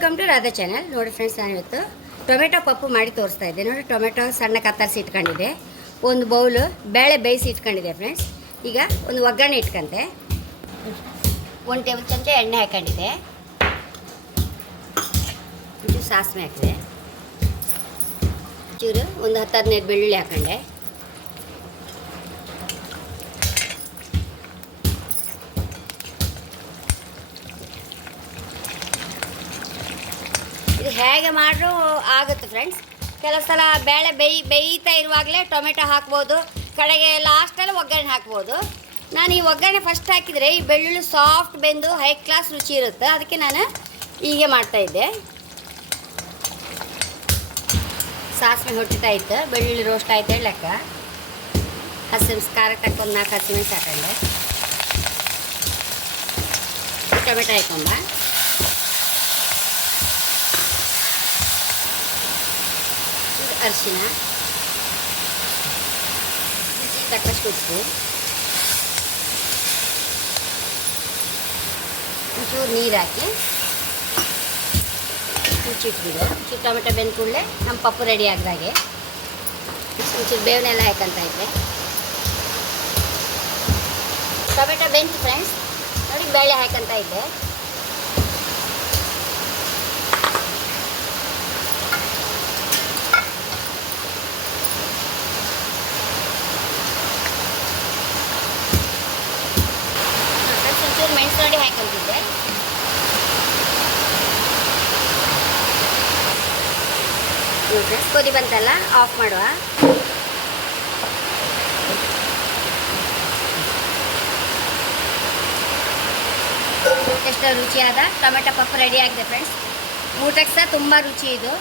Welcome to Radha channel ನೋಡಿ friends ನಾನು ಇವತ್ತು ಟೊಮೆಟೊ ಪಪ್ಪು ಮಾಡಿ ತೋರಿಸ್ತಾ ಇದ್ದೆ. ನೋಡಿ, ಟೊಮೆಟೊ ಸಣ್ಣ ಕತ್ತರಿಸಿ ಇಟ್ಕೊಂಡಿದೆ. ಒಂದು ಬೌಲು ಬೇಳೆ ಬೇಯಿಸಿ ಇಟ್ಕೊಂಡಿದೆ ಫ್ರೆಂಡ್ಸ್ ಈಗ ಒಂದು ಒಗ್ಗರಣೆ ಇಟ್ಕೊಂತೆ. ಒಂದು ಟೇಬಲ್ ಚಮಚ ಎಣ್ಣೆ ಹಾಕೊಂಡಿದೆ. ಒಂಚೂರು ಸಾಸಿವೆ ಹಾಕಿದೆ. ಚೂರು ಒಂದು ಹತ್ತು ಹದಿನೈದು ಬೆಳ್ಳುಳ್ಳಿ ಹಾಕೊಂಡೆ. ಹೇಗೆ ಮಾಡ್ರೂ ಆಗುತ್ತೆ ಫ್ರೆಂಡ್ಸ್ ಕೆಲವು ಸಲ ಬೇಳೆ ಬೇಯ್, ಬೇಯ್ತಾ ಇರುವಾಗಲೇ ಟೊಮೆಟೊ ಹಾಕ್ಬೋದು. ಕಡೆಗೆ ಲಾಸ್ಟಲ್ಲಿ ಒಗ್ಗರಣೆ ಹಾಕ್ಬೋದು. ನಾನು ಈ ಒಗ್ಗರಣೆ ಫಸ್ಟ್ ಹಾಕಿದರೆ ಈ ಬೆಳ್ಳುಳ್ಳಿ ಸಾಫ್ಟ್ ಬೆಂದು ಹೈ ಕ್ಲಾಸ್ ರುಚಿ ಇರುತ್ತೆ. ಅದಕ್ಕೆ ನಾನು ಹೀಗೆ ಮಾಡ್ತಾಯಿದ್ದೆ ಸಾಸಿವೆ ಹೊಟ್ಟಿತಾ ಇತ್ತು. ಬೆಳ್ಳುಳ್ಳಿ ರೋಸ್ಟ್ ಆಯ್ತು ಲೆಕ್ಕ. ಖಾರಕ್ಕೆ ತಕ್ಕ ಒಂದು ನಾಲ್ಕು ಹಸಿಮೆಣಸು ಹಾಕೊಂಡೆ. ಟೊಮೆಟೊ ಹಾಕೊಂಡ. ಅರಿಶಿನ ರುಚಿಗೆ ತಕ್ಕಷ್ಟು ಉಪ್ಪು ಒಂಚೂರು ನೀರು ಹಾಕಿ ಮುಚ್ಚಿಟ್ಬಿಡು ಒಂಚೂರು ಟೊಮೆಟೊ ಬೆಂದ ಕೂಡಲೇ ನಮ್ಮ ಪಪ್ಪು ರೆಡಿ ಆಗ್ದಾಗೆ ಒಂಚೂರು ಬೇವನೆಲ್ಲ ಹಾಕಂತ ಇದ್ದೆ. ಟೊಮೆಟೊ ಬೆಂತು ಫ್ರೆಂಡ್ಸ್ ನೋಡಿ, ಬೇಳೆ ಹಾಕಂತ ಇದ್ದೆ ಫ್ರೆಂಡ್ಸ್ ಒಂಚೂರು ಮೆಣಸು ನೋಡಿ ಹಾಕಂತಿದ್ದೆ ಕಲ್ತಿದ್ದೆ ಕೊದಿ ಬಂತಲ್ಲ ಆಫ್ ಮಾಡುವ. ಎಷ್ಟು ರುಚಿಯಾದ ಟೊಮೆಟೊ ಪಪ್ಪು ರೆಡಿ ಆಗಿದೆ ಫ್ರೆಂಡ್ಸ್ ಊಟಕ್ಕೆ ಸಹ ತುಂಬ ರುಚಿ ಇದು.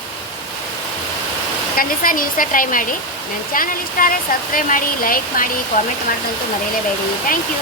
ಖಂಡಿತ ನೀವು ಸಹ ಟ್ರೈ ಮಾಡಿ. ನನ್ನ ಚಾನಲ್ ಇಷ್ಟ ಆದರೆ ಸಬ್ಸ್ಕ್ರೈಬ್ ಮಾಡಿ ಲೈಕ್ ಮಾಡಿ ಕಾಮೆಂಟ್ ಮಾಡಿದಂತೂ ಮರೆಯಲೇಬೇಡಿ. Thank you